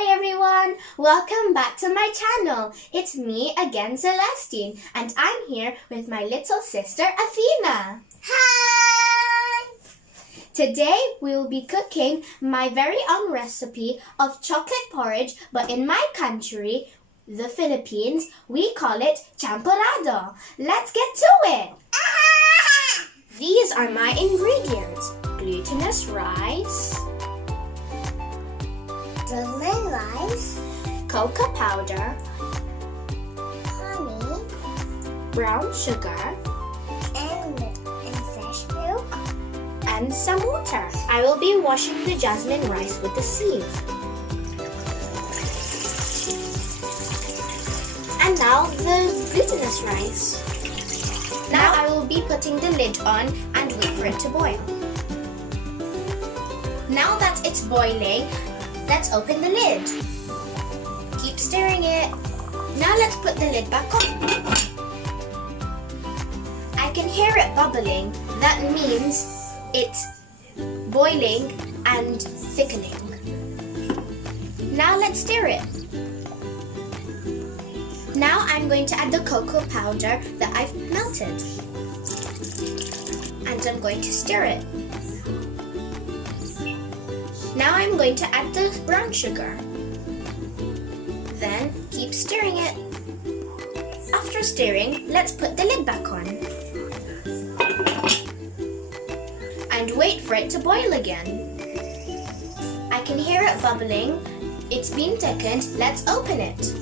Hi everyone! Welcome back to my channel. It's me again, Celestine, and I'm here with my little sister, Athena. Hi! Today we will be cooking my very own recipe of chocolate porridge, but in my country, the Philippines, we call it champorado. Let's get to it! These are my ingredients: glutinous rice, Jasmine rice, cocoa powder, honey, brown sugar, and fresh milk. and some water. I will be washing the jasmine rice with the sieve. And now the glutinous rice. Now I will be putting the lid on and wait for it to boil. Now that it's boiling, let's open the lid. Keep stirring it. Now let's put the lid back on. I can hear it bubbling. That means it's boiling and thickening. Now let's stir it. Now I'm going to add the cocoa powder that I've melted. And I'm going to stir it. Now I'm going to add the brown sugar. Then keep stirring it. After stirring, let's put the lid back on. And wait for it to boil again. I can hear it bubbling. It's been thickened. Let's open it.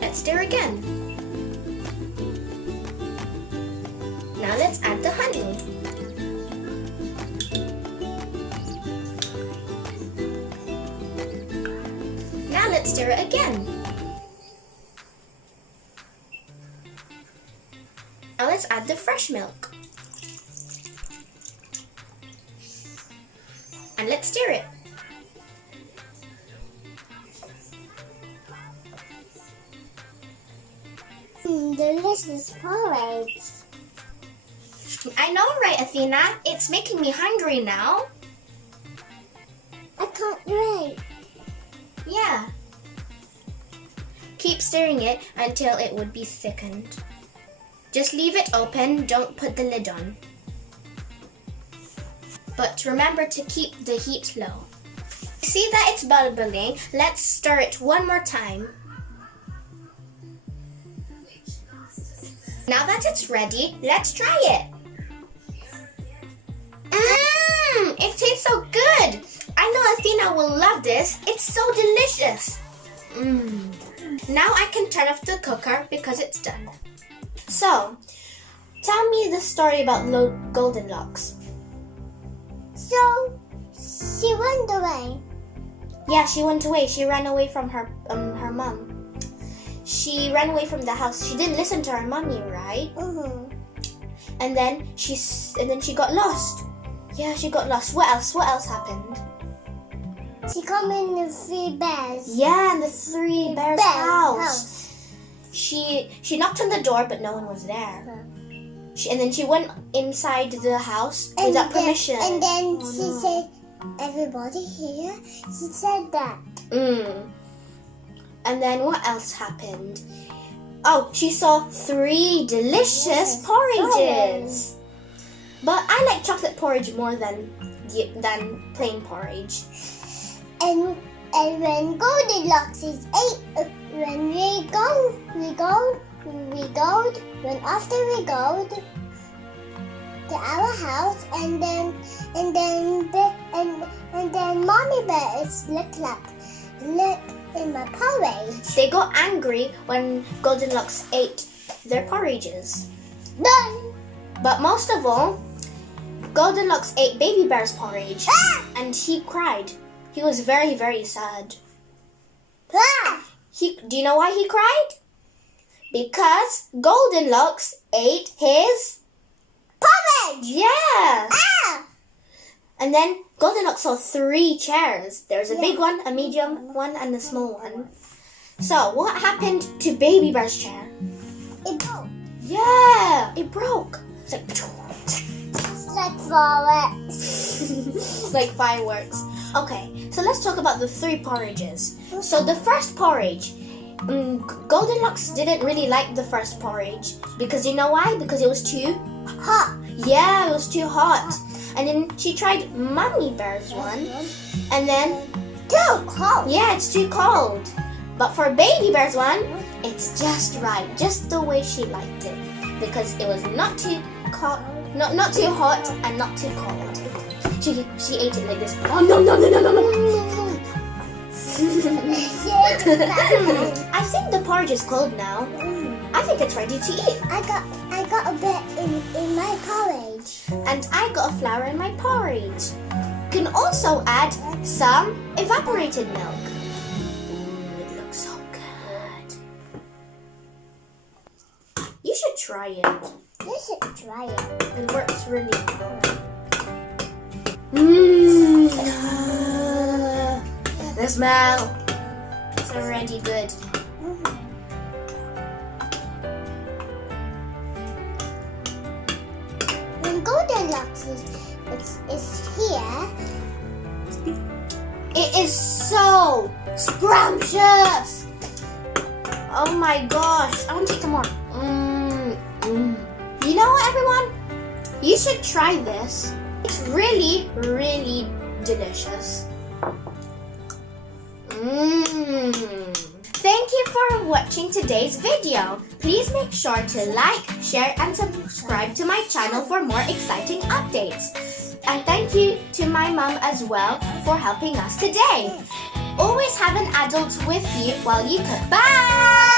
Let's stir again. Now let's add the honey. Now let's stir it again. Now let's add the fresh milk. And let's stir it. Delicious porridge. I know, right, Athena? It's making me hungry now. I can't wait. Yeah. Keep stirring it until it would be thickened. Just leave it open, don't put the lid on. But remember to keep the heat low. See that it's bubbling? Let's stir it one more time. Now that it's ready, let's try it. It tastes so good. I know Athena will love this. It's so delicious. Now I can turn off the cooker because it's done. So, tell me the story about Goldilocks. So, she went away. Yeah, she went away. She ran away from her mom. She ran away from the house. She didn't listen to her mommy, right? And then she got lost. Yeah, she got lost. What else? What else happened? She come in the three bears. Yeah, in the three bears' house. She knocked on the door, but no one was there. And then she went inside the house without permission. And then she said, "Everybody here?" She said that. And then what else happened? Oh, she saw 3 delicious porridges. But I like chocolate porridge more than plain porridge. And when Goldilocks is 8, when we go, after we go to our house, and then Mommy Bear is look in my porridge. They got angry when Goldilocks ate their porridges. Done. But most of all, Goldilocks ate Baby Bear's porridge. And he cried. He was very, very sad. Do you know why he cried? Because Goldilocks ate his porridge. Yeah. And then Goldilocks saw 3 chairs. There's a big one, a medium one, and a small one. So what happened to Baby Bear's chair? It broke. Yeah, it broke. It's like It's like fireworks. like fireworks. Okay, So let's talk about the 3 porridges. So the first porridge, Goldilocks didn't really like the first porridge because you know why? Because it was too Hot. Yeah, it was too hot. And then she tried Mummy Bear's one, and then Too cold. yeah, it's too cold. But for Baby Bear's one, it's just right, just the way she liked it, because it was not too cold, not too hot, and not too cold. She ate it like this. Oh no no no no no no! I think the porridge is cold now. I think it's ready to eat. I got a bit in my porridge. And I got a flour in my porridge. You can also add some evaporated milk. Ooh, it looks so good. You should try it. You should try it. It works really well. The smell. It's already good. When Goldilocks is here, It is so scrumptious. Oh my gosh. I want to eat some more. You know what, everyone? You should try this. It's really, really delicious. Thank you for watching today's video. Please make sure to like, share, and subscribe to my channel for more exciting updates. And thank you to my mom as well for helping us today. Always have an adult with you while you cook. Bye!